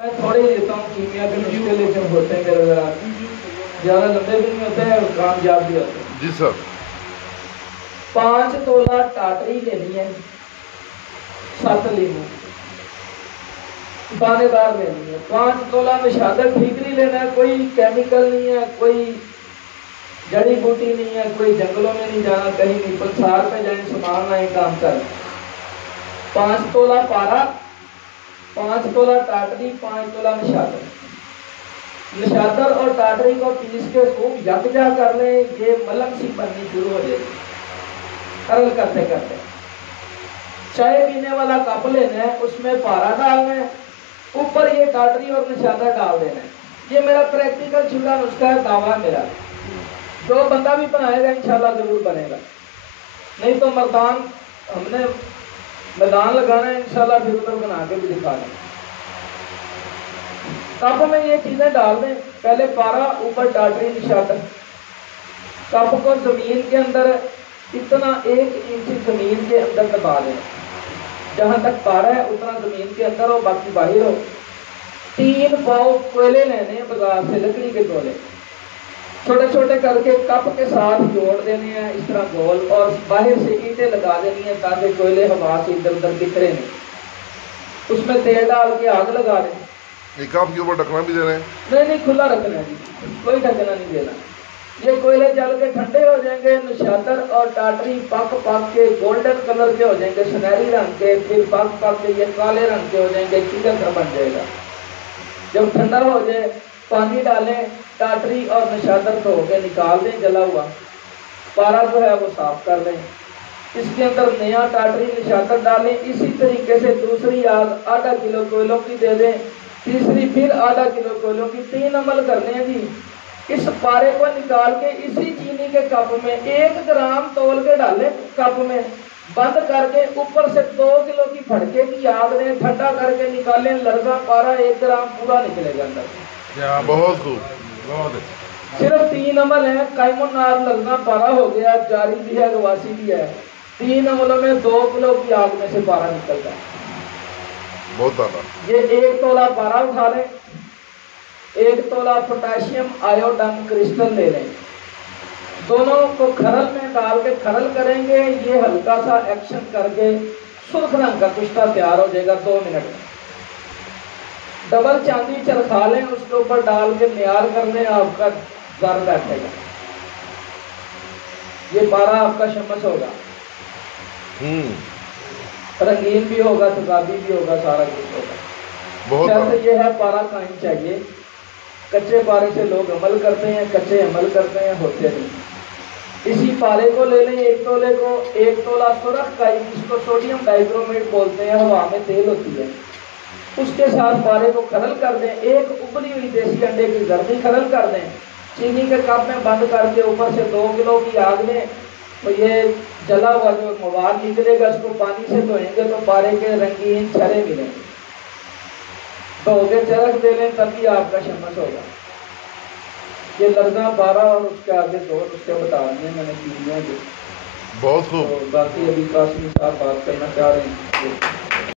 میں تھوڑے ہی دیتا ہوں کیمیا کے نسخے لیکن ہوتے ہیں میرے ذرا زیادہ لمبے بھی نہیں ہوتے ہیں اور کامیاب بھی ہوتے ہیں. جی سر. 5 تولہ ٹاٹری لینی ہے, 7 لیمو دانے دار لینی ہے, 5 تولہ مشادر ٹھیکری لینا ہے, کوئی کیمیکل نہیں ہے, کوئی جڑی بوٹی نہیں ہے, کوئی جنگلوں میں نہیں جانا, کہیں نہیں, پنسار پہ جائیں سامان لائیں کام کر. 5 تولہ پارا, 5 تولہ ٹاٹری, 5 تولہ نشادر. نشادر اور ٹاٹری کو پیس کے خوب یکجا کر لیں, یہ ملم سی بننی شروع ہو جائے گی کرل کرتے کرتے. چائے پینے والا کپ لینا ہے, اس میں پارا ڈالنا ہے, اوپر یہ ٹاٹری اور نشادر ڈال دینا ہے. یہ میرا پریکٹیکل چولہا نسخہ ہے, دعویٰ میرا. جو بندہ بھی بنائے گا انشاءاللہ ضرور بنے گا, نہیں تو مردان ہم نے میدان لگانا ہے انشاءاللہ, پھر ادھر بنا کے بھی دکھا دیں. کپ میں یہ چیزیں ڈال دیں, پہلے پارا, اوپر ٹاٹری, نشادر. کپ کو زمین کے اندر اتنا 1 انچ زمین کے اندر دبا دیں, جہاں تک پارا ہے اتنا زمین کے اندر ہو, باقی باہر ہو. 3 پاؤ کوئلے لینے بازار سے, لکڑی کے گولے چھوٹے چھوٹے کر کے کپ کے ساتھ جوڑ دینے ہیں اس طرح گول, اور باہر سے اینٹیں لگا دینی ہیں تاکہ کوئلے ہوا سے ادھر ادھر بکھرے نہیں. اس میں تیل ڈال کے آگ لگا دیں. ایک آپ کے اوپر ڈھکنا بھی دے رہے ہیں؟ نہیں, کھلا رکھنا ہے جی, کوئی ڈھکنا نہیں دینا. یہ کوئلے جل کے ٹھنڈے ہو جائیں گے, نشادر اور ٹاٹری پک پک کے گولڈن کلر کے ہو جائیں گے, سنہری رنگ کے, پھر پک پک کے یہ کالے رنگ کے ہو جائیں گے, چکن سا بن جائے گا. جب ٹھنڈا ہو جائے پانی ڈالیں, ٹاٹری اور نشادر دھو کے نکال دیں جلا ہوا, پارا جو ہے وہ صاف کر دیں. اس کے اندر نیا ٹاٹری نشادر ڈالیں. اسی طریقے سے دوسری آگ ½ کلو کوئلوں کی دے دیں, تیسری پھر ½ کلو کوئلوں کی. 3 عمل کرنے ہیں جی. اس پارے کو نکال کے اسی چینی کے کپ میں 1 گرام تول کے ڈالیں, کپ میں بند کر کے اوپر سے 2 کلو کی پھڑکے کی آگ دیں, ٹھنڈا کر کے نکالیں. لرزا پارا 1 گرام پورا نکلے گا اندر. بہت خوب, بہت اچھا. صرف 3 عمل ہیں, قائم النار لرزنا پارا ہو گیا, جاری بھی ہے, گواسی بھی ہے. 3 عملوں میں 2 کلو کی آگ میں سے پارا نکلتا ہے. بہت زیادہ. یہ 1 تولہ پارا اٹھا لیں, 1 تولہ پوٹاشیم آیوڈن کرسٹل لے لیں, دونوں کو کھرل میں ڈال کے کھرل کریں گے. یہ ہلکا سا ایکشن کر کے سرخ رنگ کا کشتہ تیار ہو جائے گا 2 منٹ میں. ڈبل چاندی چرخا لیں, اس کے اوپر ڈال کے معیار کر لیں, آپ کا زر بیٹھے گا. یہ پارا آپ کا شمس ہوگا, رنگین بھی ہوگا, تیزابی بھی ہوگا, سارا کچھ ہوگا. شرط یہ ہے پارا قائم چاہیے. کچے پارے سے لوگ عمل کرتے ہیں, کچے عمل کرتے ہیں, ہوتے نہیں. اسی پارے کو لے لیں, 1 تولے کو, 1 تولہ سرخ کا, جس کو سوڈیم ڈائکرومیٹ بولتے ہیں, ہوا میں تیل ہوتی ہے, اس کے ساتھ پارے کو کھرل کر دیں. 1 ابلی ہوئی دیسی انڈے کی زردی کھرل کر دیں, چینی کے کپ میں بند کر کے اوپر سے 2 کلو کی آگ دیں. تو یہ جلا ہوا جو مواد نکلے گا, اس کو پانی سے دھوئیں گے تو پارے کے رنگین چھرے ملیں گے. دھو کے چرخ دے لیں, تبھی آپ کا شمس ہوگا. یہ لرزاں پارا اور اس کے آگے 2 نسخے بتا دیے میں نے, کیمیا کے. بہت خوب. باقی ابھی قاسمی صاحب بات کرنا چاہ رہے ہیں.